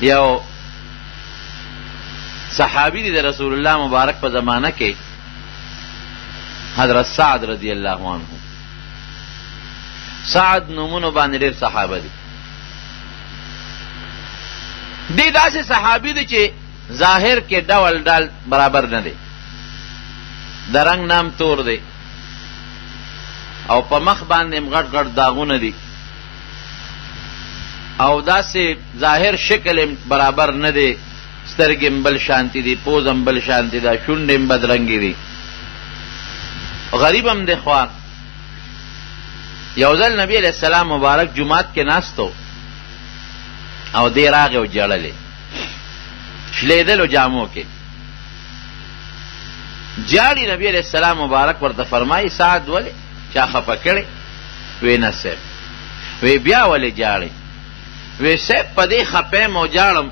یو صحابی دی د رسول الله مبارک په زمانه کې حضرت سعد رضی الله عنه. سعد نومونو باندې ډېر صحابه دي. دی داسې صحابي دی چې ظاهر کې ډول ډال برابر نه دی، د رنګ نام تور دی او په مخ باندې غټ غټ داغونه دي او داسې ظاهر شکل برابر نه دی، سترګې بل شانتی دي، پوزم بل شانتی ده، شونډې بدرنګې دي، غریب هم دی خوار. یو ځل نبی علیہ السلام مبارک جماعت کې ناستو او دی راغی او جړلې شلیدلو جامو کې جاړي. نبی علیہ السلام مبارک ورته فرمایي سعد ولې چا خفه کړې؟ وی نه صاحب. وی بیا ولې جاړې؟ وی صاحب په دې خپه مو جاړم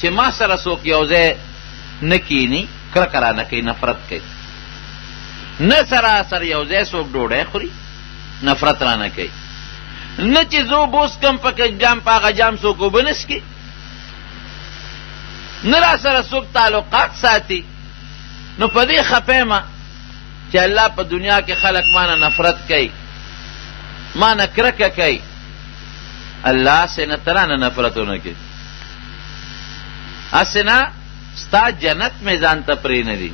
چې ما سره څوک یو ځای نه کینی، کرکه رانه کوي، نفرت کوي، نه سراسر یو ځای څوک ډوډۍ خوري، نفرت رانه کوي، نه چې زو بوس کم په جام په هغه جام څوک اوبه نه څښي، نه را سره څوک تعلقات ساتي. نو په دې خپه ما چې الله په دنیا کې خلق مانه نفرت کوي، مانه کرکه کوي، الله سے نه ترانه نفرتونه کوي. اسنه ستا جنت مې ځان ته پرې نه دي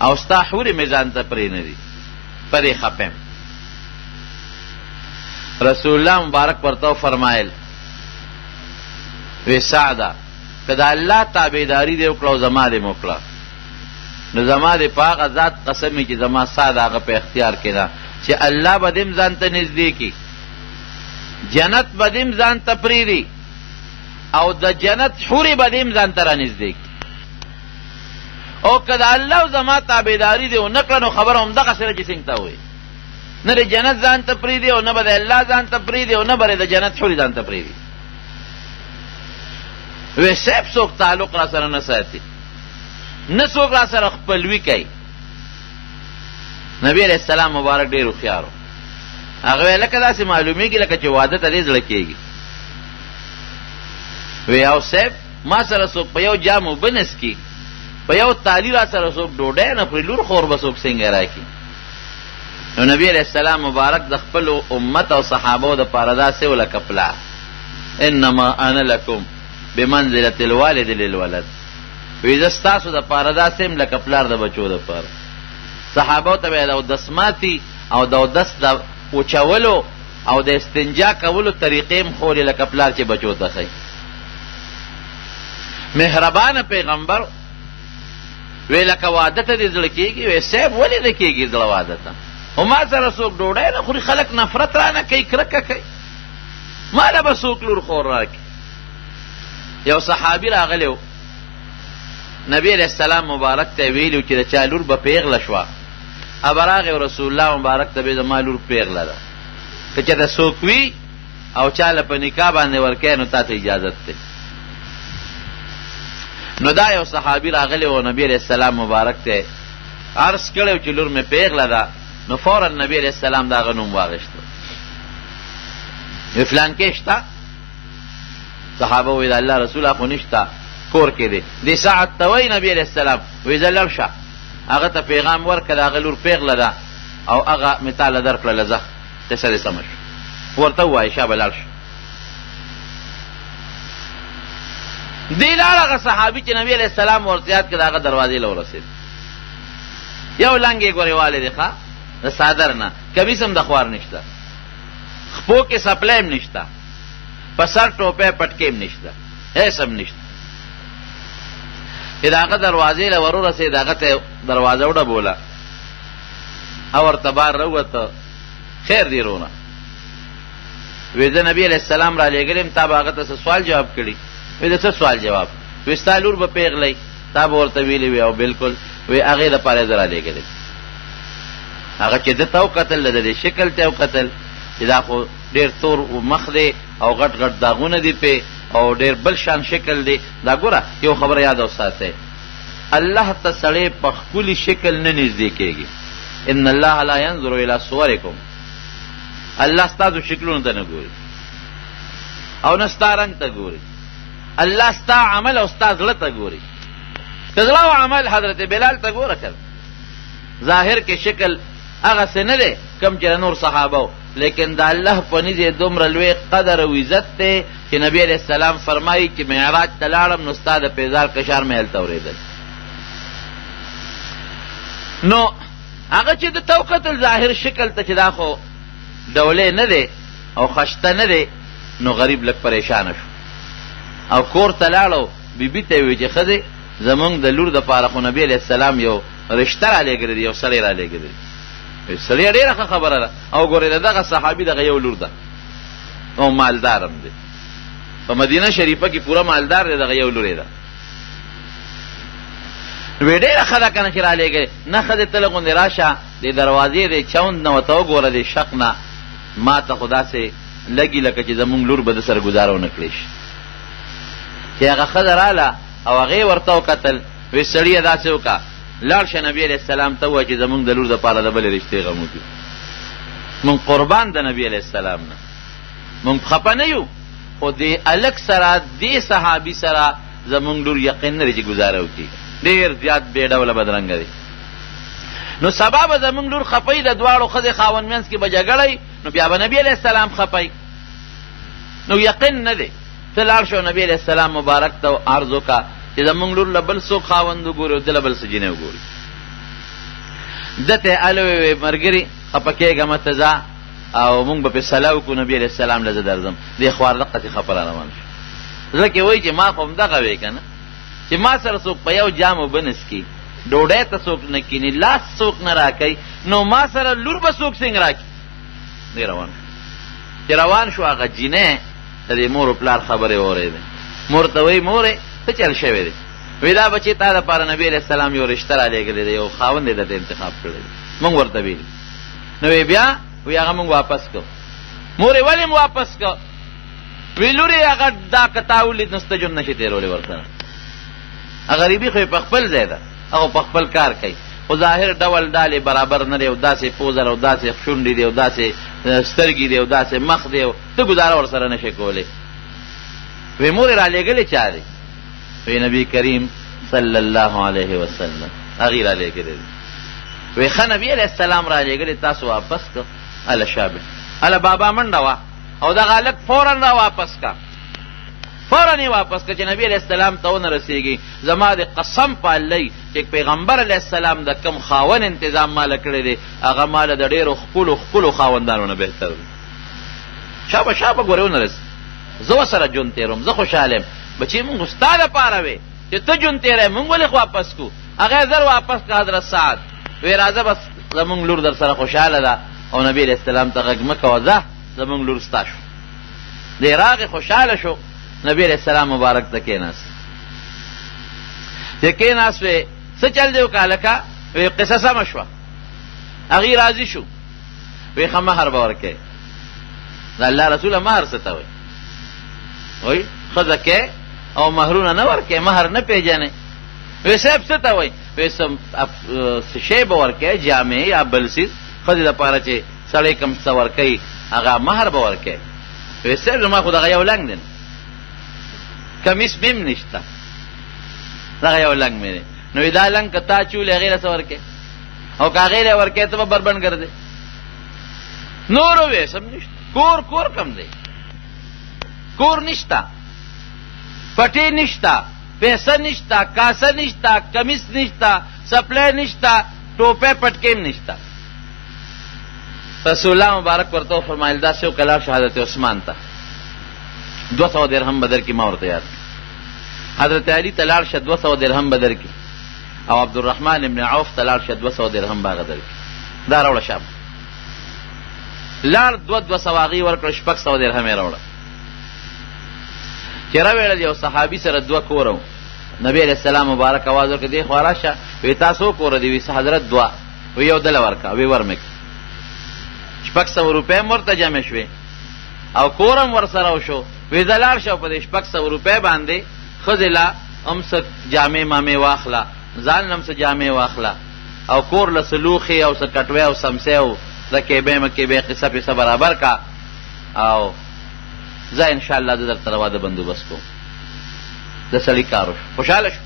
او ستا حورې مې ځان ته پرې نه دي، په دې خپه. رسول الله مبارک ورته فرمایل وی سعده که د الله تابعداري دې وکړه او زما دې موکړه، نو زما دې په هغه ذات قسم چې زما سا د هغه په اختیار کې ده چې الله به دې ځان ته نږدې کړي، جنت به دې ځان ته پرېږدي او د جنت حورې به دې ځان ته رانږدې کړي. او که د الله زما تابعداري دې ونه کړه نو خبره همدغه سره چې څنګه ته وایي، نه د جنت ځان ته پرېږدي او نه به د الله ځان ته پرېږدي او نه به د جنت حورې ځان ته پرېږدي. وی صاحب څوک تعلق را سره نه ساتي، نه څوک را سره خپلوي کوي. نبی علیہ السلام مبارک ډېر هوښیار و. هغه وی لکه داسې معلومیږي لکه چې واده ته دې زړه کېږي. وی او صاحب ما سره څوک په یو جام اوبه نه څښي، په یو تالي را سره څوک ډوډۍ نه خوري، لور خور به څوک څنګه راکړي؟ نو نبی علیہ السلام مبارک د خپلو امت او صحابو دپاره داسې و لکه پلار، انما انا لکم بمنزلة الوالد للولد. وی زه ستاسو دپاره داسې یم لکه پلار د بچو دپاره. صحابو ته به یې د اودسماتي او د اودس د اوچولو او د استنجا کولو طریقې م ښولې لکه پلار چې بچو ته ښیي. مهربانه پیغمبر وی لکه واده ته دې زړه کېږي؟ وی صاحب ولې نه کېږي زړه واده ته؟ خو ما سره څوک ډوډۍ نه خوري، خلک نفرت رانه کوي، کرکه کوي، ماله به څوک لور خور راکړي. یو صحابي راغلی و، نبی علیہ السلام مبارک ته ویلي و چې د چا لور به پیغله شوه، ابه راغی و رسول الله مبارک ته به زما لور پیغله ده، که چېرته څوک وي او چاله په نکاح باندې ورکوي نو تا ته اجازت دی. نو دا یو صحابي راغلی و نبی علیہ السلام مبارک ته عرض کړی و چې لور مې پیغله ده، نو فوراً نبی علیہ السلام د هغه نوم واخیسته. وی فلان کې شته؟ صحابه وی د الله رسوله خو نشته، کور کې دی. دې ساعت ته وایي نبی علیہ السلام وی زه لاړ شه هغه ته پیغام ورکړه د هغه لور پیغله ده او هغه مې تاله درکړله، ځه قصه دې سمه شوه، ورته ووایه شه به لاړ شه. دې لاړ هغه صحابي چې نبی علیہ السلام ورته یاد کړه د هغه دروازې له ورسېد. یو لنګې ګورېوالی دی ښه د صادر نه، کمیس هم د خوار نشته، خپو کې سپلی هم نشته، په سر ټوپی پټکې هم نشته، هیڅ هم نشته. چې د هغه دروازې له ور ورسېد، هغه ته دروازه وډبوله او ورته بار راووته، خیر دی رونه. وی زه نبي علیہ السلام را لېږلی یم، تا به هغه ته څه سوال جواب کړي؟ وی د څه سوال جواب؟ وی ستا لور به پیغلی، تا به ورته ویلي وي. او بلکل وی هغې دپاره یې زه را لېږلی. هغه چې ده ته وکتل، د دې شکل ته وکتل چې دا خو ډېر تور مخ دی او غټ غټ داغونه دي پې او ډېر بل شان شکل دی. دا ګوره یو خبره یاد وساتئ، الله ته سړی په ښکلي شکل نه نږدې کېږي. ان الله لا ينظر الى صورکم، الله ستاسو شکلونو ته نه ګوري او نه ستا رنګ ته ګوري. الله ستا عمل او ستا زړه ته ګوري. که زړه او عمل حضرت بلال ته ګوره کړ، ظاهر کې شکل هغه څه نه دی کوم چې نور صحابه و، لیکن د الله په نزد یې دومره لوی قدر او عزت دی چې نبی علیه السلام فرمایي چې معراج ته لاړم نو ستا د پیزار کشار مې هلته اورېدل. نو هغه چې د ته وکتل ظاهر شکل ته چې دا خو ډولې نه دی او خشته نه دی، نو غریب لږ پریشانه شو او کور ته لاړو. بیبي ته یې وویل چې ښځې زمونږ د لور دپاره خو نبي علیه السلام یو رشته رالیږلی دی، یو سړی رالیږلی دی. سړی ډېره ښه خبره ده او ګورې د دغه صحابي دغه یو لور ده او مالدار هم دی، په مدینه شریفه کې پوره مالدار دی، دغه یو لور یې ده. وی ډېره ښه ده که نه چې رالیږلی، نه ښځې ته لږ غوندې راشه د دروازې د چوند نه ورته وګوره د شق نه، ما ته خو داسې لګي لکه چې زمونږ لور به د سره ګزاره ونه کړی شي. چې هغه ښځه راله او هغې ورته وکتل، وی سړیه داسې وکړه لاړ شه نبي علیه السلام ته ووایه چې زمونږ د لور دپاره د بلې رشتې غم وکړي. مونږ قربان د نبي علیه السلام نه، مونږ خفه نه یو، خو دې هلک سره دې صحابي سره زمونږ لور یقین نه دی چې ګزاره وکړي، ډېر زیات بې ډوله بدرنګه دی. نو سبا به زمونږ لور خفی د دواړو ښځې خاوند منځ کې به جګړی، نو بیا به نبي علیه السلام خفی. نو یقین نه دی. ته لاړ شو نبي علیه السلام مبارک ته عرض وکړه چې زمونږ لور له بل څوک خاوند وګوري او ده له بل څه جینۍ وګوري. ده ته یې هله وویې ملګري خفه کېږه مه ته ځه او مونږ به پرې صلاح وکړو، نبي علیه السلام له زه درځم. دې خوار دقسې خفه را روان شو. زړه کې وایي چې ما خو همدغه وی که نه چې ما سره څوک په یو جام اوبه نه څکي، ډوډۍ ته څوک نه کیني، لاس څوک نه راکوي، نو ما سره لور به څوک څنګه راکړي. دی روان شو. چې روان شو هغه جینۍ د دې مور و پلار خبرې واورېدې. مور ته وایي مورې څه چل شوی دی؟ وی دا بچې تا دپاره نبي علیه السلام یو رشته رالیږلی دی، یو خاوند یې درته انتخاب کړی دی، مونږ ورته ویلي. نو وی بیا وی هغه مونږ واپس کړو. مورې ولې مو واپس کړو؟ وی لورې هغه دا که تا ولید نو سته ژوند نشي تېرولی ورسره. غریبي خو یې په خپل ځای ده، هغه په خپل کار کوي، خو ظاهر ډول ډالې برابر نه دی، او داسې پوزر او داسې شونډې دی او داسې سترګې دی او داسې مخ دی، او ته ګزاره ورسره نشي کولی. وی مورې رالیږلې چا دی؟ وی نبی کریم صلی الله علیه وسلم هغې رالیږلی دی. وی ښه نبي علیه السلام رالیږلې تاسو واپس کړ. هله شابه هله بابا منډه وه او دغه هلک فورا را واپس کا، فورا یې واپس کړه چې نبي علیه السلام ته ونه رسېږي. زما د قسم په الله چې پیغمبر علیه السلام د کم خاون انتظام ماله کړی دی هغه ماله د ډېرو خپلو خاوندانو نه بهتر دی. شابه شابه ګورې ونه رسي، زه ورسره ژوند تېروم، زه خوشحاله یم. بچې مونږ ستا دپاره وې چې ته ژوند تېری، مونږ ولې واپس کړو؟ هغه زر واپس کړه حضرت سعد. وی راځه بس زمونږ لور در سره خوشحاله ده او نبي علیه السلام ته غږ مه کوه، ځه زمونږ لور ستا شو. دی راغې خوشحاله شو، نبی علیه السلام مبارک ته کېناست. چې کېناست وی څه چل دی وکړه هلکه؟ وی قصه سمه شوه. هغې راضي شو. وی ښه مهر به ورکوې. د الله رسوله مهر څه ته وایي؟ وایي ښځه کې او مهرونه نه ورکوې، مهر نه پېژنې. وی صاحب څه ته وایي؟ وی څه شی به ورکوې، جامې یا بل څیز ښځې دپاره چې سړی کوم څه ورکوي هغه مهر به ورکوې. وی صاحب زما خو دغه یو لنګ دی، کمیس مې هم نشته، دغه یو لنګ مې دی. نو وی دا لنګ که تا چولې هغې له څه ورکوې، او که هغې له ورکوې ته به بربنډ ګرځې. نورو وی سم نشته. کور کم دی، کور نشته، پټې نشته، پیسه نشته، کاسه نشته، کمیس نشته، سپلی نشته، ټوپی پټکې هم نشته. رسول الله مبارک ورته وفرمایل داسې وکړه لاړ شه حضرت عثمان ته، 200 درهم به درکړي، ما ورته یاد کړه. حضرت علي ته لاړ شه 200 درهم به درکړي، او عبدالرحمن ابن عوف ته لاړ شه 200 درهم به هغه درکړي. دا راوړه شام. لاړ 200 هغې ورکړه، 600 درهم یې راوړه. چې راویړل یو صحابي سره 2 کوره و. نبي علیه السلام مبارک اواز وکړه دې خوا راشه. وی تاسو کوره دي؟ وی حضرت 2. وی یو دله ورکړه. وی ورمې کړه. 600 روپۍ هم ورته جمع شوې او کور هم ورسره وشو. وی زه لاړ شه په دې 600 روپۍ باندې ښځې له هم څه جامې مامې واخله، ځان له هم څه جامې واخله، او کور له څه لوښې او څه کټوۍ او سمسۍ او د کیبې مکیبې قصه پیسه برابر کا، او زه انشاءالله د درته د واده بندوبست کوم. د سړي کارو شو خوشحاله شو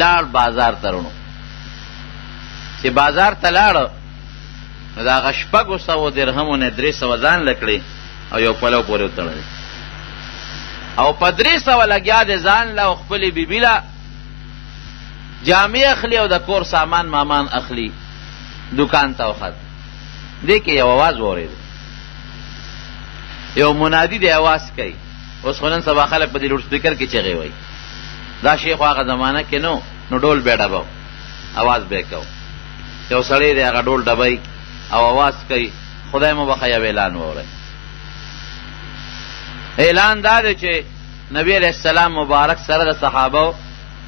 لاړ بازار ته رڼو چې بازار ته لاړه نو د هغه 600 درهمو نه 300 ځان له کړې او یو پلو پورې وتړلی او په 300 لګیا د ځان له او خپلې بیبي له جامې اخلي او د کور سامان مامان اخلي دکان ته وخت دې کې یو اواز واورېد یو منادي دی اواز کوي اوس خو نن سبا خلک په دې لوډ سپیکر کې چغې وایي دا شی خو هغه زمانه کې نو ډول به ډباو اواز به کوو یو سړی دی هغه ډول ډبای او اواز کوي خدای مو بخښه یو اعلان واورئ اعلان دا دی چې نبی علیہ السلام مبارک سره د صحابه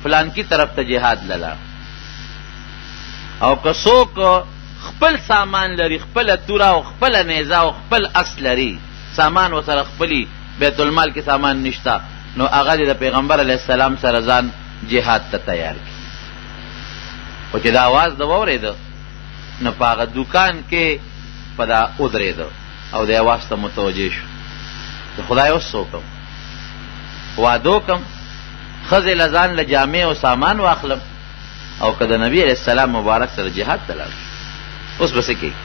فلان کی طرف ته جهاد للا او که څوک خپل سامان لري خپل توره او خپل نیزه او خپل اس لري سامان وسره خپلی بیت المال کې سامان نشتا نو هغه د پیغمبر علیہ السلام سره ځان جهاد ته تیار کی او چې دا आवाज د واورېده نو په هغه دکان کې په دا ودرېده او د आवाज ته متوجه شو چې خدای اوس وکم واده وکم ښځې له ځان له جامې او سامان واخلم او که د نبي علیہ السلام مبارک سره جهاد ته لاړ اوس به څه کېږي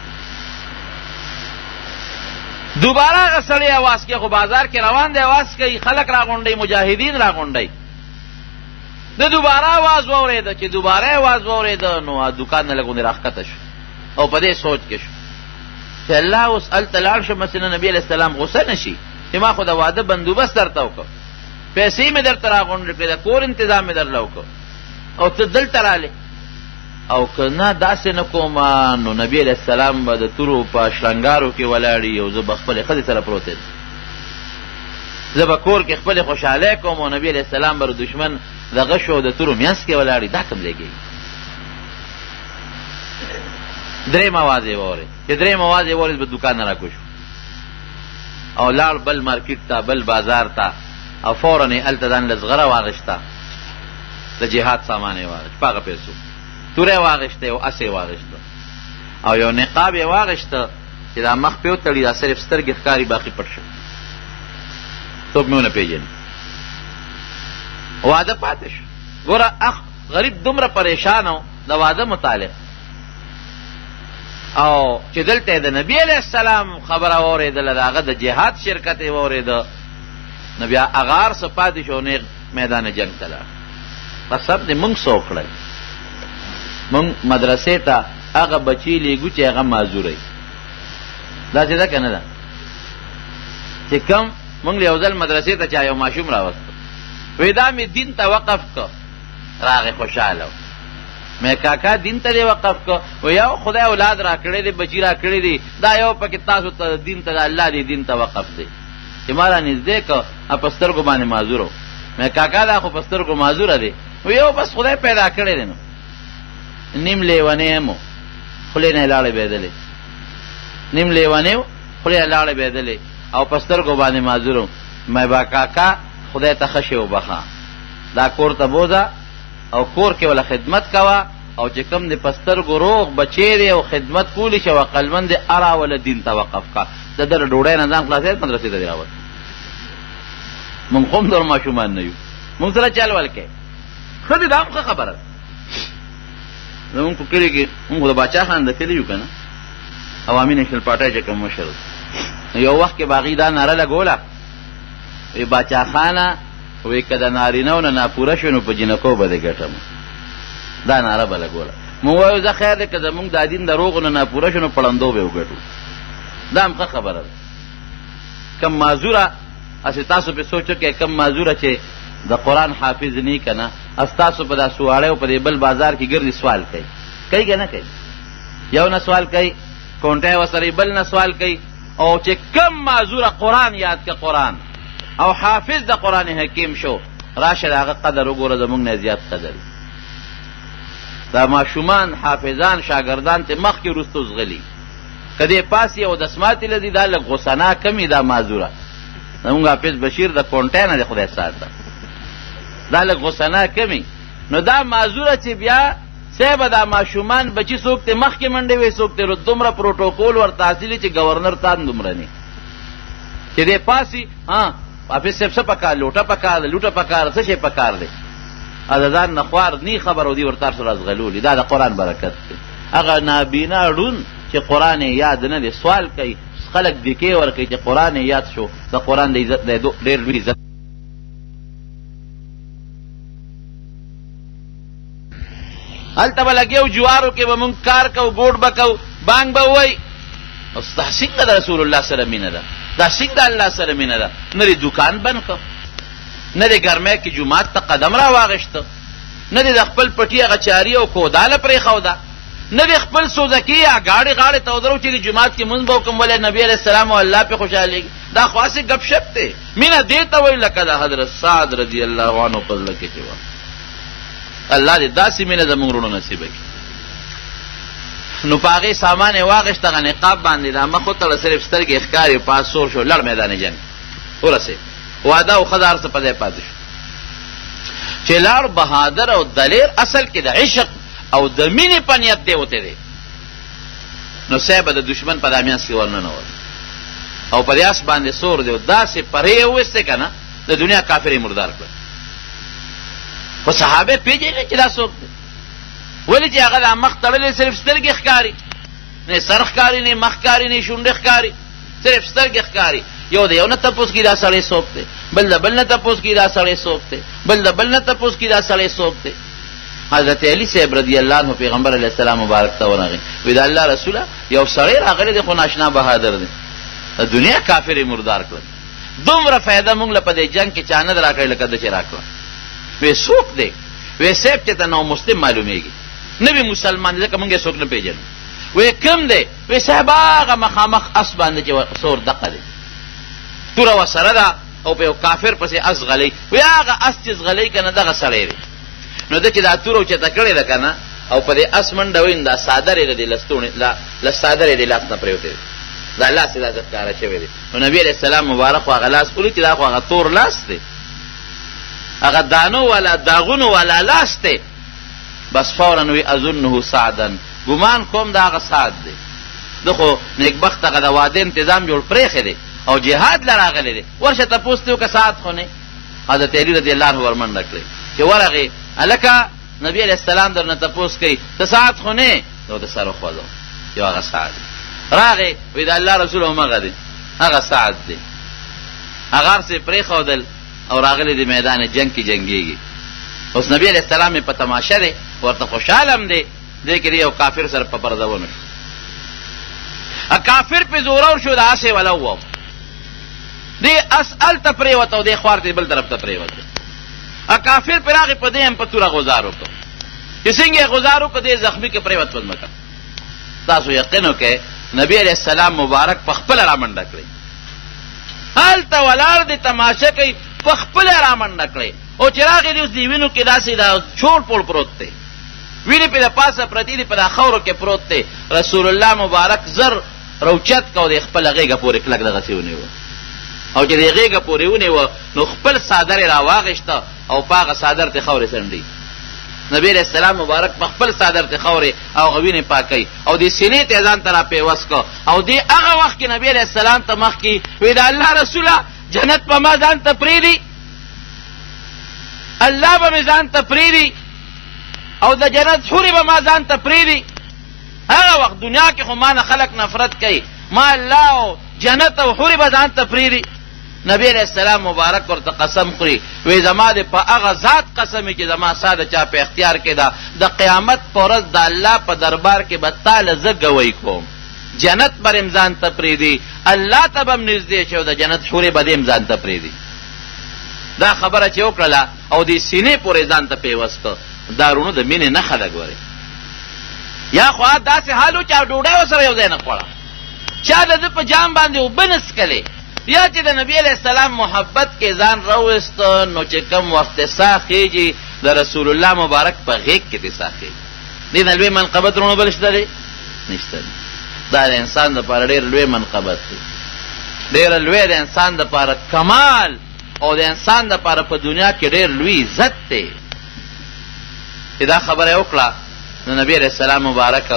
دوباره هغه سړی اواز کوي خو بازار کې روان دی اواز کوي خلک راغونډوي مجاهدین راغونډوي د دوباره اواز واورېده چې دوباره اواز واورېده نو دکان نه لږ راښکته شو او په دې سوچ کې شو چې الله اوس هلته لاړ شم مثلا نبي علیہ السلام غصه نه شي چې ما خو د واده بندوبست درته وکړ پیسې مې درته راغونډې کړې د کور انتظام مې درله وکړ او ته دلته رالې او که نه داسې نه کوم نو نبي علیہ السلام به د تورو په شرنګارو کې ولاړي او زه به خپلې ښځې سره پروت یم زه به کور کې خپلې خوشحالۍ کوم او نبي علیہ السلام به دشمن د غشو او د تورو منځ کې ولاړي دا کوم ځای کېږي درېیم اواز یې واورېد چې درېیم اواز یې واورېد به دوکان نه راکوش او لاړ بل مارکیټ ته بل بازار ته او فوراً یې هلته ځان له زغره واغېسته د جهاد سامان یې واغېست په هغه پیسو توره یې واغېسته یو اس یې واغېسته او یو نقاب یې واغېسته چې دا مخ پې وتړي دا صرف سترګې ښکاري باقي پټ شو څوک مې ونه پېژني واده پاتې شو ګوره اخ غریب دومره پریشان و د واده متعلق او چې دلته د نبی علیہ السلام خبره واورېدله د هغه د جهاد شرکت یې واورېده نو بیا اغار څه پاتې شو نیغ میدان جنگ ته لاړ په سب دې موږ څه وکړی موږ مدرسې ته هغه بچي لیږو چې هغه معذوری داسې ده که نه ده چې کم موږ یو ځل مدرسې ته چا یو ماشوم راوسته وی دا مې دین ته وقف که راغې خوشحاله مې کاکا دین ته دې وقف که و یو خدای اولاد را کړی دی بچي را کړی دی دا یو پکې تاسو ته دین ته د الله دی دین ته وقف دی چې ما را نږدې که په سترګو باندې معذور و مې کاکا دا خو په سترګو معذوره دی و یو بس خدای پیدا کړی دی نو نیم لیونی یم خولې نه یې لاړې بېدلې نیم لیونی و خولې یې لاړې بېدلې او په سترګو باندې معذور و مې با کاکا خدای ته ښه شی وبخه دا کور ته بوځه او کور کې ولا خدمت کوه او چې کوم د په سترګو روغ بچی دی او خدمت کولی شي او عقلمند دی اره ولا دین ته وقف کا د در ډوډۍ نه ځان خلاصېد مدرسې ته دې راوت مونږ خو هم دور ماشومان نه یو مونږ سره چل ول کې ښه دي دا هم ښه خبره ده زمونږ په کلي کې مونږ د باچا خان د کلي یو که نه عوامي نیشنل پارټۍ چې کوم مشر یو وخت کې باغي دا ناره لګوله وی باچا خانه وی که د نارینهو نه ناپوره شو نو په جنکو به دې ګټم دا ناره به لګوله مونږ وایو زه خیر دی که زمونږ دا دین د روغو نه ناپوره شو نو پړندو به وګټو دا هم ښه خبره ده کم معذوره اسې تاسو پې سوچ وکئ کم معذوره چې د قرآن حافظ نه که نه استاسو په دا سواړی او په دې بل بازار کې ګرځي سوال کوي کوي که نه کوي یو نه سوال کوي کونټی ورسره بل نه سوال کوي او چې کم معذوره قرآن یاد که قرآن او حافظ د قرآن حکیم شو راشه د هغه قدر وګوره زمونږ نه زیات قدر دا ماشومان حافظان شاګردان ته مخکې وروسته ځغلي که دې پاس یې او دسماتې لدي دا لږ غوسناک کمي دا معذوره زمونږ حافظ بشیر د کونټی نه دی خدای ساته دا لږ غوسناک کمي نو دا معذوره چې بیا صاحبه دا ماشومان بچي څوک ته مخکې منډې وی څوک ته دومره پروټوکول ورته حاصلي چې ګورنر تان دومره نه چې دې پاسي حافظ صاحب څه پکار لوټه پکار ده لوټه پکار څه شی پکار دی ځان نه خوار نی خبر او دی ورته سره غلولي دا د قرآن برکت دی هغه نابینا ړوند چې قرآن یاد نه دی سوال کوي خلک دکې ورکوي چې قرآن یاد شو د قرآن د عزت ډېر لوی عزت هلته به لګیو جوارو کې به مونږ کار کوو ګوډ به کوو بانګ به ووایي اوس دا څنګه د رسول الله سره مینه ده دا څنګه د الله سره مینه ده نه دې دوکان بند کړ نه دې ګرمۍ کې جومات ته قدم را واغېشته نه دې د خپل پټي هغه چاري او کوداله پرېښوده نه دې خپل سوزکي یا ګاډې غاړې ته ودرو چې جومات کې مونځ به وکړم ولې نبي علیه السلام او الله پې خوشحالېږي دا خو هسې ګپ شپ دی مینه دې ته وایي لکه د حضرت سعد رضی الله عنه په زړه کې چې وه الله دې داسې مینه زموږ وروڼو نصیبه کړي نو په هغې سامان یې واغېشت هغه نقاب باندې دا مخ وتړه صرف سترګې ښکاري پاس سور شو لړ میدان جنګ ورسېد واده او ښځه هر څه په ځای پاتې شو چې لاړ بهادر او دلیر اصل کې د عشق او د مینې په نیت دی وتی دی نو صاحب د دشمن په دا میانځ کې ورننوت او په دې اس باندې سور دی او داسې پرې یې وویستې که نه د دنیا کافر یې مردار کړه خو صحابه پېژنې چې دا څوک دی ولې چې هغه دا مخ تړلی صرف سترګې ښکاري نه سر ښکاري نه مخ ښکاري نه شونډې ښکاري صرف سترګې ښکاري یو د یو نه تپوس کي دا سړی څوک دی بل د بل نه تپوس کي دا سړی څوک دی بل د بل نه تپوس کي دا سړی څوک دی حضرت علی صاحب رضی الله عنه پیغمبر علیه السلام مبارک ته ورغی وی د الله رسوله یو سړی راغلی دی خو ناشنا بهادر دی د دنیا کافر یې مردار کړل دومره فایده موږ له په دې جنګ کې چا نه ده راکړې لکه ده چې راکړه وی څوک دی وی صاحب چې ته نو مسلم معلومیږي نه وي مسلمان دی ځکه موږ یې څوک نه پېژنو وی کم دی وی صاحب هغه مخامخ اس باندې چې سور دقه دی توره ورسره ده او په یو کافر پسې اس غلی وی هغه اس چې زغلی که نه دغه سړی دی نو ده چې دا توره اوچته کړې ده که نه او په دې اس منډه وي دا څادر یې د دې څادر یې د لاس نه پرېوتی دی دا لاس یې داسې ښکاره شوی دی نو نبي علیه السلام مبارک خو هغه لاس ولید چې دا خو هغه تور لاس دی هغه دانو والا داغونو والا لاس دی بس فورا وی اظنه سعدن ګمان کوم دا هغه سعد دی ده خو نیکبخت هغه د واده انتظام جوړ پرېښی دی او جهاد له راغلی دی ورشه تپوس دی وکړه سعد خو نه حضرت علی رضی الله عنه ورمنډه کړې چې ورغې هلکه نبي علیه السلام در نه تپوس کوي ته سعد خو نه نو د سر وخوځو یو هغه سعد راغې وی د الله رسول همغه دی هغه سعد دی هغه هر څه یې پرېښودل او راغلی دی میدان جنگ کې جنګېږي اوس نبي علیه السلام یې په تماشه دی ورته خوشحاله هم دی دی کې دی یو کافر سره په پرده ونه شو کافر پې زورور شو د اسې وله ووم دی اس هلته پرېوته او دی خوار دی بل طرف ته پرېوته کافر پې راغې په دې هم په توره غزار وکړو چې څنګه یې غزار وکړو دی زخمي کې پرېوت په ځمکه تاسو یقین وکئ نبي علیه السلام مبارک په خپله رامنډه کړئ هلته ولاړ دی تماشه کوي په خپله رامنډه کړئ او چې راغې دی اوس دی وینو کې داسې دا چوړ پوړ پروت دی وینې پې د پاسه پرتې دي په دا خاورو کې پروت دی رسول الله مبارک زر روچت کو دی خپله غېږه پورې کلک دغسې ونیوه او چې د غېږه پورې ونیوه نو خپل څادر یې راواغېشته او په هغه څادر تې خاورې څنډي نبي علیه السلام مبارک په خپل څادر تې خاورې او هغه وینې پاکوي او دې سینې ته یې ځان ته راپېوس کړه او دې هغه وخت کې نبي علیه السلام ته مخکې وی د الله رسوله جنت به ما ځان ته پرېږدي الله به مې ځان ته پرېږدي او د جنت حورې به ما ځان ته پرېږدي هغه وخت دنیا کې خو ما نه خلک نفرت کوي ما الله او جنت او حورې به ځان ته پرېږدي نبی علیه السلام مبارک ورته قسم خوري وی زما د په هغه ذات قسم چې زما ستا د چا په اختیار کې ده د قیامت په ورځ د الله په دربار کې به تاله زه ګوی کوم جنت به م ځان ته پرېږدي الله ته به م نږدې شي او د جنت حورې به دې م ځان ته پرېږدي دا خبره چې وکړله او دې سینې پورې ځان ته پیوس کړه دا رونو د مینې نښه ده ګورې یا خو داسې حال و چې ډوډۍ ورسره یو ځای نه خوړه چا د ده په جام باندې اوبه نه څکلې یا چې د نبي علیه السلام محبت کې ځان راوویسته نو چې کم وخت ساه خېږي د رسول الله مبارک په غېږ کې دې ساه خېږي دې نه لوی منقبت رونو بل شته دی نشته دی دا د انسان دپاره ډېر لوی منقبت دی ډېره لوی د انسان دپاره کمال او د انسان دپاره په دنیا کې ډېر لوی عزت دی چې دا خبره یې وکړه نو نبي علیه السلام مبارک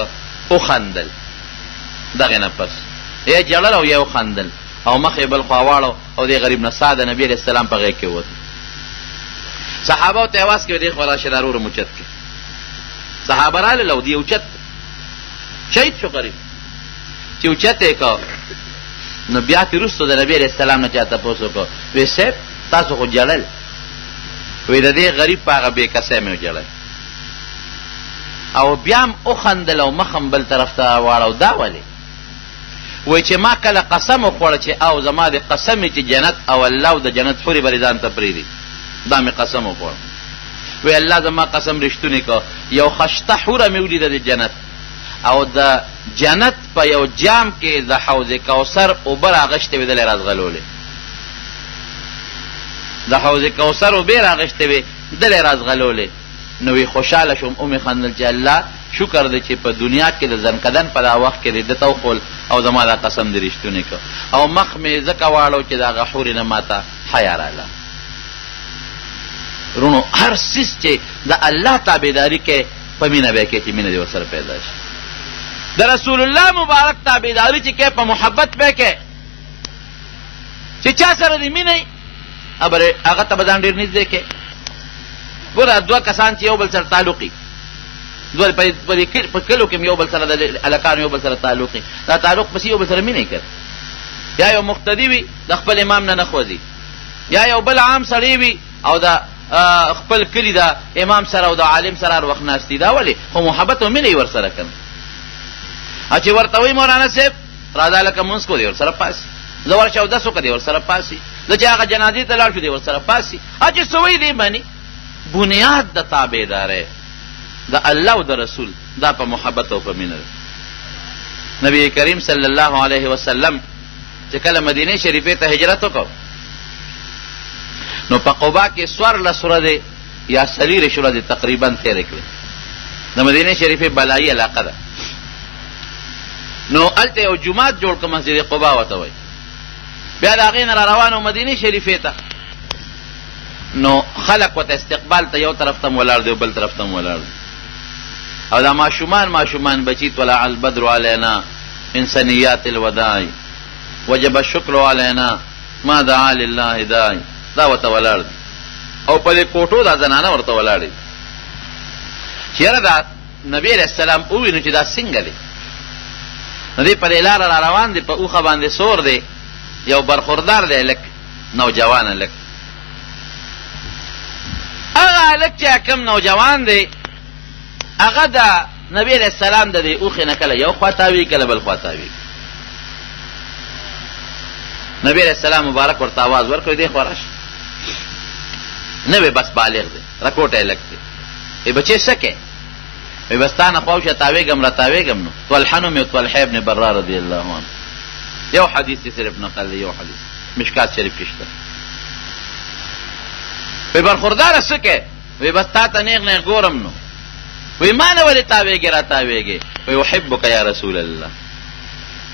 وخندل دغې نه پس یا جړل او یا وخندل او مخ یې بل خوا واړو او دې غریب نه سا د نبي علیه السلام په غېږ کې ووتل. صحابه ته اواز کوي دې خو راشه راروره مو چت کې. صحابه راغلل او دې اوچت شهید شو غریب. چې اوچت یې کو نو بیا پې وروستو د نبي علیه السلام نه چا تپوس وکړو وی صاحب تاسو خو جړل وی د دې غریب په هغه بې کسی مې وجړل او بیا هم وخندل او مخ هم بل طرف ته واړو. دا ولې وی چې ما کله قسم وخوړه چې او زما د قسم چې جنت او الله د جنت حورې به ځان ته پرېږدي دا مې قسم وخوړه. وی الله زما قسم رښتونی کو یو خشته حوره مې ولیده د جنت او د جنت په یو جام کې د حوض کوثر اوبه راغشتې وې دلې رازغلولې. د حوض کوثر اوبې راغشتې وې دلې رازغلولې. نو وی خوشحاله شوم او مې خندل چې الله شکر دی چې په دنیا کې د زنکدن په دا وخت کې دې ده ته وخول او زما دا قسم دې رښتونی کو او مخ مې ځکه واړو چې د هغه حورې نه ماته حیا راغله. رونو هر څیز چې د الله تابعداري کې په مینه به کې چې مینه دې ورسره پیدا شي. د رسول الله مبارک تابعداري چې کې په محبت به کې چې چا سره دې مینه هغه ته به ځان ډېر نږدې کې. ګوره دوه کسان چې یو بل سره تعلقي دوه په کلو کې یو بل سره د هلکانو یو بل سره تعلقي دا تعلق پسې یو بل سره مینه کوي. یا یو مقتدي وي د خپل امام نه خوځي یا یو بل عام سړی وي او د خپل کلي د امام سره او د عالم سره هر وخت ناستي. دا ولې خو محبت او مینه یې ورسره کوي. چې ورته وایي مولانا صاحب راځه لکه مونځ کو دی ورسره پاسي زه ورشه اودس وکړه دی ورسره پاسي زه چې هغه جنازې ته لاړ شو دی ورسره پاسي. چې څه وایي دی باندې بنیاد د تابعدارۍ د الله او د رسول دا په محبت او په مینه ده. نبی کریم صلی الله علیه وسلم چې کله مدینه شریفې ته هجرت وکړ نو په قبا کې 14 ورځې یا 13 ورځې تقریبا تېرې کړې. د مدینه شریفې بلایي علاقه ده. نو هلته یو جومات جوړ کړه مسجد قبا ورته وایي. بیا د هغې نه را روان و مدینې شریفې ته نو خلق ورته استقبال ته یو طرف ته ولاړ دی او بل طرف ته ولاړ دی او دا ماشومان بچی طلع البدر علینا من ثنیات الوداع وجب الشکر علینا ما دعا لله داعی دا ورته ولاړ دی او په دې کوټو دا زنانه ورته ولاړ دی. چې یاره دا نبی علیه السلام ووینو چې دا څنګه دی نو دی په دې لاره را روان دی په اوښه باندې سور دی یو برخوردار دی هلک نوجوان هلک. هغه هلک چې کوم نوجوان دی هغه د نبی علیه السلام د دې اوښې نه کله یو خوا تاوي کله بل خوا تاوي. نبی علیه السلام مبارک ورته آواز ورکړ دی خوا راشه نه وی بس بالغ دی رکوټی هلک دی. ای بچې څه کې وی بس تا نه خوا وشه تاویږم را تاویږم. نو طلحه نوم یې طلحه ابن برا رضی الله عنه یو حدیث یې صرف نقل دی یو حدیث مشکات شریف کې شته. وی برخورداره څه کې وی بس تا ته نیغ نیغ ګورم. نو وی ما نه ولې تاویږې را تاویږې وی احبک یا رسول الله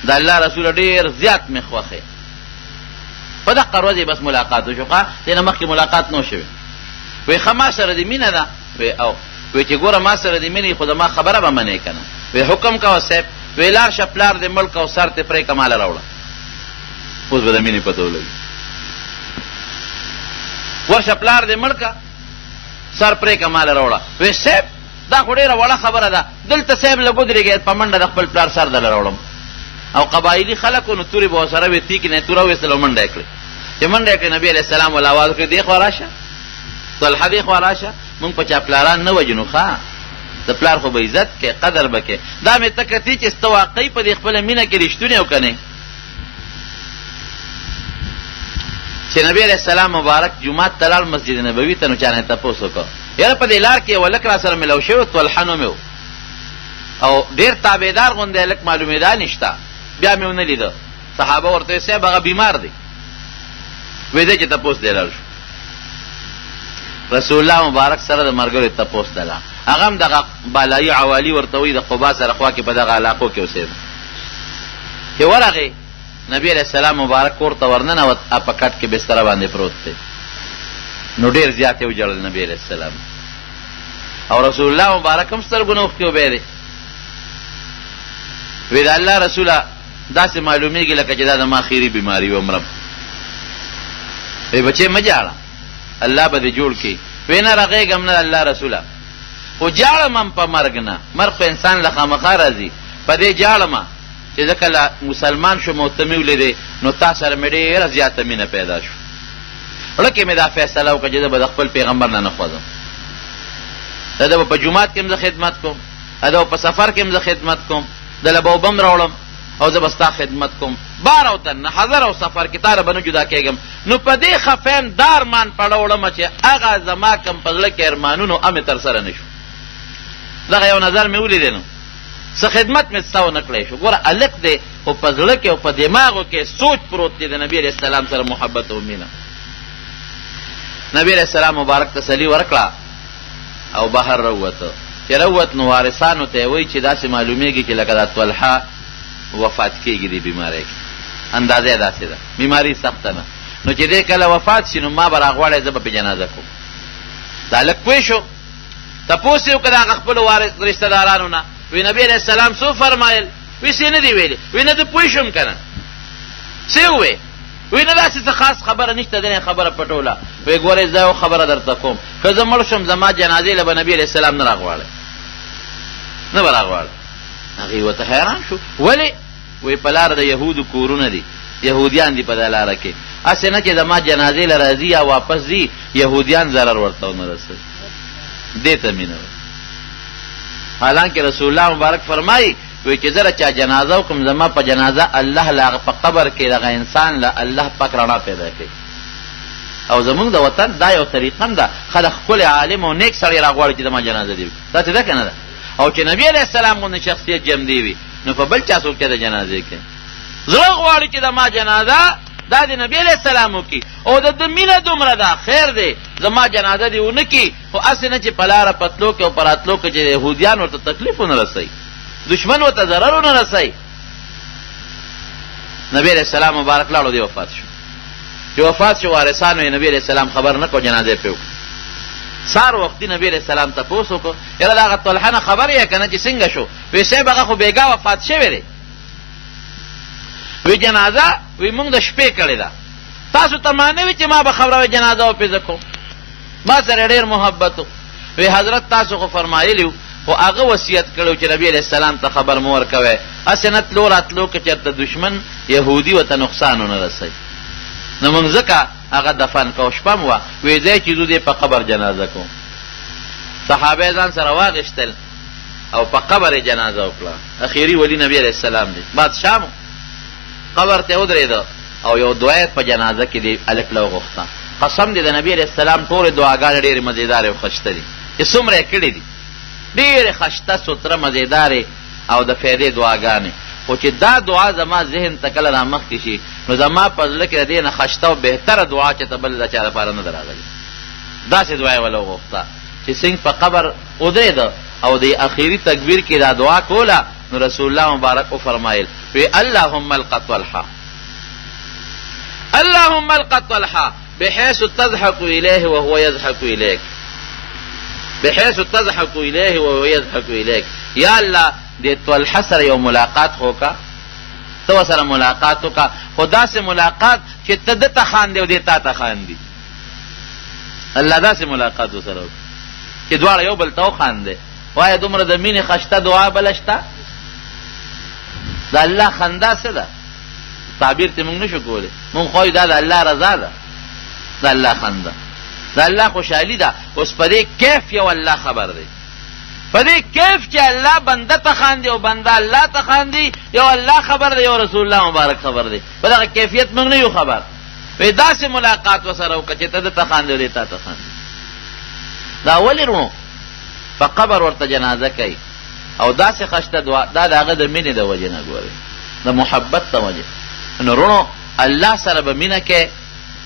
د الله رسول ډېر زیات مې خوښې. په دقه ورځې بس ملاقات وشو ښه دې نه مخکې ملاقات نه شوې. وی ښه ما سره دې مینه ده وی او وی چې ګوره ما سره دې مینې خو د ما خبره به منې که نه. وی حکم کوه صاحب وی لاړ شه پلار دې ملک او سر ته پرې کماله راوړه اوس به د مینې پته ولګي. ورشه پلار دې ملکه سر پرې کماله راوړه. وی صاحب دا خو ډېره وړه خبره ده دلته صاحب لږ ودرېږئ په منډه د خپل پلار سر دله راوړم. او قبایلي خلکو نو تورې به ورسره وې تیکې نه یې توره ویستله او منډه یې کړې. چې منډه یې کړې نبي علیه السلام ول اواز وکړې دې خوا راشه طلحه دې خوا راشه مونږ په چا پلاران نه وجنو ښه د پلار خو به عزت کې قدر به کې. دا مې ته کتې چې سته واقعي په دې خپله مینه کې رښتونې او که نه. چې نبی علیه السلام مبارک جومات ته لاړ مسجد نبوي ته نو چا نه یې تپوس وکړ یاره په دې لار کې یو هلک را سره ملو شوی طلحه نوم یې او ډېر تابعدار غوندې هلک معلومېدا نشته. بیا مې ونه لیده صحابه ورته وایي صاحب هغه بیمار دی. وایي دی چې تپوس دی لاړ شو رسول الله مبارک سره د ملګرو تپوس ته لاړ. هغه هم دغه بالایي عوالي ورته وایي د قبا سره خوا کې په دغه علاقو کې اوسېده. چې ورغې نبی علیه السلام مبارک کور ته ورننوت په کټ کې بستره باندې پروت دی. نو ډېر زیات یې وجړل نبی علیه السلام او رسول الله مبارک هم سترګو نه اوښکې وبهېدې. وی د الله رسوله داسې معلومیږي لکه چې دا د ما خیري بیماري و مرم. وی بچې مه جاړه الله به دې جوړ کړي. وی نه رغېږم نه الله رسوله، خو جاړم هم په مرګ نه. مرګ خو انسان له خامخا راځي، په دې جاړم چې زه کله مسلمان شوم او ته مې ولیدې نو تا سره مې ډېره زیاته مینه پیدا شو. زړه کې مې دا فیصله وکړه چې زه به د خپل پیغمبر نه خوځم. دا به په جومات کې هم زه خدمت کوم، دا به په سفر کې هم زه خدمت کوم، دله به اوبه هم راوړم او زه به ستا خدمت کوم. بار او دننه حضر او سفر کې تا نه به نه جدا کېږم. نو په دې خفیم دا ارمان پړوړم چې هغه زما کم په زړه کې ارمانونو امې ترسره نه شو. دغه یو نظر مې ولیدی نو څه خدمت مې ستا ونه کړی شو. ګوره هلک دی خو په زړه کې او په دماغو کې سوچ پروت دی د نبي علیه السلام سره محبت او مینه. نبی علیه السلام مبارک تسلي ورکړه او بهر راووته. چې راووت نو وارثانو ته یې وایي چې داسې معلومیږي چې لکه دا طلحه وفات کېږي دې بیمارۍ کې. اندازه یې داسې ده، بیماري سخته نه. نو چې دی کله وفات شي نو ما به راغواړی زه به پې جنازه کوم. دا هلک پوه شو، تپوس یې وکړه د هغه خپلو رشته دارانو نه. وی نبی علیه السلام څه فرمایل؟ وی څه نه دي ویلي؟ وی نه زه پوه شوم که نه. څه یې ووې؟ وی نه داسې څه خاص خبره نشته، دنې خبره پټوله. وی ګورئ زه یو خبره درته کوم، که زه مړ شم زما جنازې له به نبي علیه السلام نه راغواړی، نه به راغواړی. هغې ورته حیران شو. ولې؟ وی په لاره د یهودو کورونه دي، یهودیان دي په دا لاره کې. هسې نه چې زما جنازې له راځي یا واپس ځي یهودیان ضرر ورته ونه رسوي. دې ته مینه وه. حالانکه رسول الله مبارک فرمایي وی چې زه چا جنازه وکړم زما په جنازه الله له په قبر کې دغه انسان له الله پاک رڼا پیدا کوي. او زمونږ د وطن دا یو طریقه هم ده، خلک ښکلی عالم او نیک سړی راغواړي چې زما جنازه دې وکړي. داسې ده که نه ده؟ او چې نبي علیه السلام غوندې شخصیت جمدی وي نو په بل چا څوک چې د جنازې کوي. زړه غواړي چې زما جنازه دا د نبي علیه السلام وکړي او د ده مینه دومره ده خیر دی زما جنازه دې ونه کړي، خو هسې نه چې په لاره په تلو کې او په راتلو کې چې یهودیان ورته تکلیف ونه رسوي، دشمن ورته ضرر ونه رسوي. نبی علیه السلام مبارک لاړو دی وفات شو. چې وفات شو وارثانو یې نبی علیه السلام خبر نه کړو، جنازه یې پرې وکړه. سهار وختي نبی علیه السلام تپوس وکړو یاره د هغه طلحه نه خبر یې که نه چې څنګه شو؟ وی صاحب هغه خو بېګا وفات شوی دی. وی جنازه وی مونږ د شپې کړې ده، تاسو ته ما نه وي چې ما به خبره وی جنازه وپېزه کوم، ما سره ډېر محبت و. وی حضرت تاسو خو فرمایلي وو خو هغه وصیت کړی چې نبي علیه السلام ته خبر مه ورکوئ، هسې نه تلو راتلو کې چېرته دشمن یهودي ورته نقصان ونه رسوي. نو مونږ ځکه هغه دفن کو. شپه م وه وی ځای چې ځو دې په قبر جنازه کوم. صحابه ځان سره واغېشتل او په قبر یې جنازه وکړه. اخري ولي نبي علیه السلام دی، بادشاه مو قبر ته ودرېده او یو دعا په جنازه کې دی هلک له وغوښته. قسم دی د نبي علیه السلام ټولې دعاګانې ډېرې مزېدارې او ښایسته دي چې څومره یې کړي دي، ډېرې ښایسته سوتره مزېدارې او د فایدې دعاګانې. خو چې دا دعا زما ذهن ته کله رامخکې شي نو زما په زړه کې د دې نه ښایسته او بهتره دعا چې ته بل د چا لپاره نه ده راغلې. داسې دعا یې وله وغوښته چې څنګه په قبر ودرېده او د اخري تکبیر کې دا دعا کوله نو رسول الله مبارک وفرمایل وی اللهم الق طلحه اللهم الق طلحه بحيث تضحك إليه وهو يضحك إليك بحيث تضحك إليه وهو يضحك إليك. یا الله دې طلحه سره یو ملاقات وکړه، ته سره ملاقات وکړه، خو داسې ملاقات چې ته ده ته خاندې او دې تا ته خاندي. الله داسې ملاقات ورسره وکړي چې دواړه یو بل ته وخاندې. وایه دومره د مینې ښایسته دعا بله شته؟ د الله خندا څه ده؟ تعبیر ته مونږ نشو کولی. مونږ خو دا د الله رضا ده، د الله خندا، د الله خوشحالي ده. اوس په دې کیف یو الله خبر دی، په دې کیف چې الله بنده ته خاندي او بنده الله ته خاندي یو الله خبر دی، یو رسول الله مبارک خبر دی. په دغه کیفیت مونږ نه یو خبر. وی داسې ملاقات ورسره وکړه چې ته ده ته خاندي او دې تا ته خاندي. دا ولې ورونو په قبر ورته جنازه کوي او داسې ښایسته دعا، دا د هغه د مینې د وجې نه ګورئ، د محبت د وجې. نو رونو الله سره به مینه کې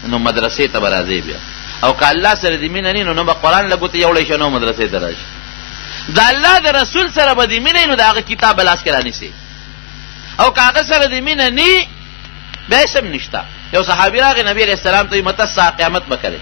نو مدرسې ته به راځئ بیا، او که الله سره دې مینه نه نو به قرآن له ګوتې یوړی شي نو مدرسې ته راشي. د الله د رسول سره به دې مینه نو د هغه کتاب به لاس کې رانیسئ، او که هغه سره دې مینه نه بیا هېڅ هم نشته. یو صحابي راغی نبي علیه السلام ته وایي مته الساعه قیامت به کړې؟